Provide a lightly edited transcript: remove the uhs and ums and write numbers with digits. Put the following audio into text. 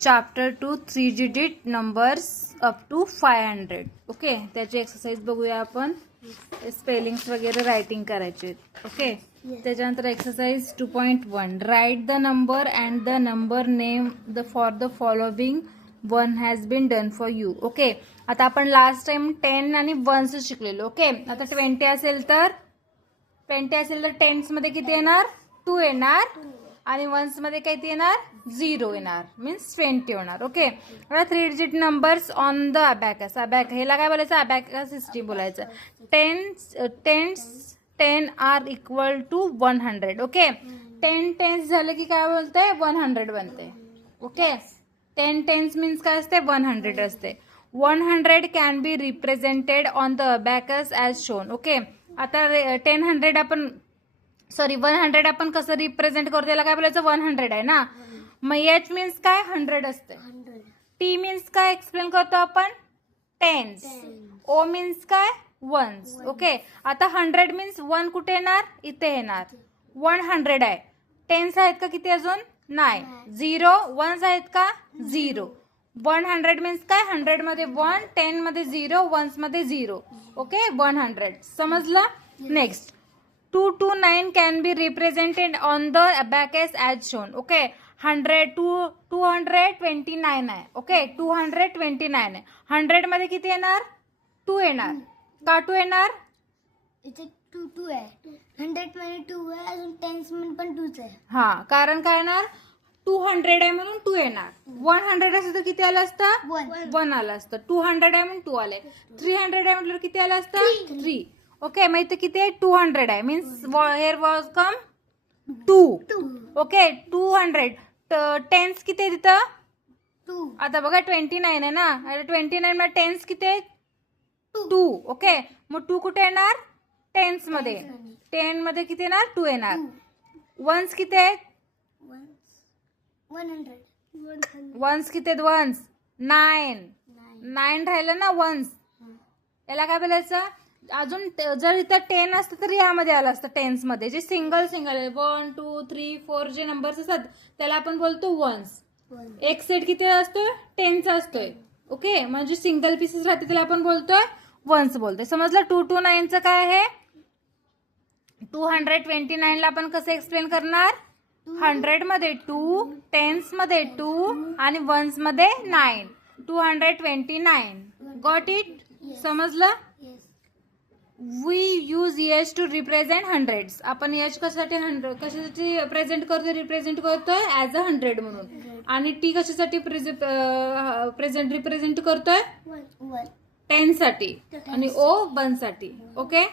Chapter 2 3 digit numbers up to 500. Okay, त्याची exercise बघूया आपण. स्पेलिंग्स वगैरे रायटिंग करायचे. ओके, त्याच्यानंतर exercise 2.1 write the number and the number name the for the following one has been done for you. Okay, आता आपण last time 10 आणि 1 शिकलेलो. ओके, आता 20 असेल तर टेन्स मध्ये किती येणार? 2 येणार आणि वन्स मध्ये किती येणार? 0 येणार. मीन्स 20 होणार. ओके, आता 3 digit numbers on the abacus. ह्याला काय बोलायचं? अबॅकस सिस्टीम बोलायचं. 10 are equal to 100. Okay, 10 tens झालं की काय बोलतंय? 100 बनते. ओके, 10 टेन्स मीन्स काय असते? 100 असते. 100 can be represented on the abacus as shown. Okay, आता 100 आपण कसं रिप्रेझेंट करतो? त्याला काय बोलायचं? 100 आहे ना. मग एच मीन्स काय? 100 असते. टी मीन्स काय एक्सप्लेन करतो आपण? टेन्स. ओ मीन्स काय? वन्स. ओके, आता 100 मीन्स 1 कुठे येणार? इथे येणार. 100 आहे. टेन्स आहेत का किती अजून? नाही. 0 वन्स आहेत का? 0. 100 मीन्स काय? 100 मध्ये 1, 10 मध्ये 0, वन्स मध्ये 0. ओके, 100 समजलं. Next 2 to 9 can be represented on the abacus as shown. Okay, 229 आहे. ओके, 229 आहे. 100 मध्ये किती येणार? 2 येणार. का 2 येणार? इथे 2 आहे. 100 मध्ये 2 आहे, अजून टेन्स मध्ये पण 2 आहे. हा, कारण काय येणार? 200 आहे म्हणून 2 येणार. 100 असेल तर किती आलं असतं? 1 आलं असतं. 200 आहे म्हणून 2 आले. 300 आहे म्हटलं किती आलं असतं? 3. ओके, मग इथे किती आहे? 200 आहे. Means here was come 2. Okay, 200. Tens किती आहे तिथं? 2. आता बघा 29 आहे ना. 29 मध्ये टेन्स किती आहे? 2. ओके, मग 2 कुठे येणार? टेन्स मध्ये. 10 मध्ये किती येणार? 2 येणार. वन्स किती आहेत? 100. वन्स किती आहेत? वन्स 9 राहिलं ना वन्स. याला काय बोलायचं? अजून जर इथं 10 असतं तर यामध्ये आलं असतं. टेन्स मध्ये जे सिंगल आहे 1 2 3 4 जे नंबर्स असतात त्याला आपण बोलतो वन्स. एक सेट किती असतोय? 10चा असतोय. ओके, म्हणजे सिंगल पीसेस राहते त्याला आपण बोलतोय वन्स बोलतोय. समजलं. 2 to 9चं काय आहे? 229 ला आपण कसं एक्सप्लेन करणार? 100 मध्ये 2, टेन्स मध्ये 2 आणि वन्स मध्ये 9. 229. Got it? समजलं. We use H to represent hundreds. आपण एच कशासाठी प्रेझेंट करतोय? रिप्रेझेंट करतोय ऍज अ 100 म्हणून. आणि टी कशासाठी रिप्रेझेंट करतोय? 10 साठी आणि ओ 1 साठी. ओके.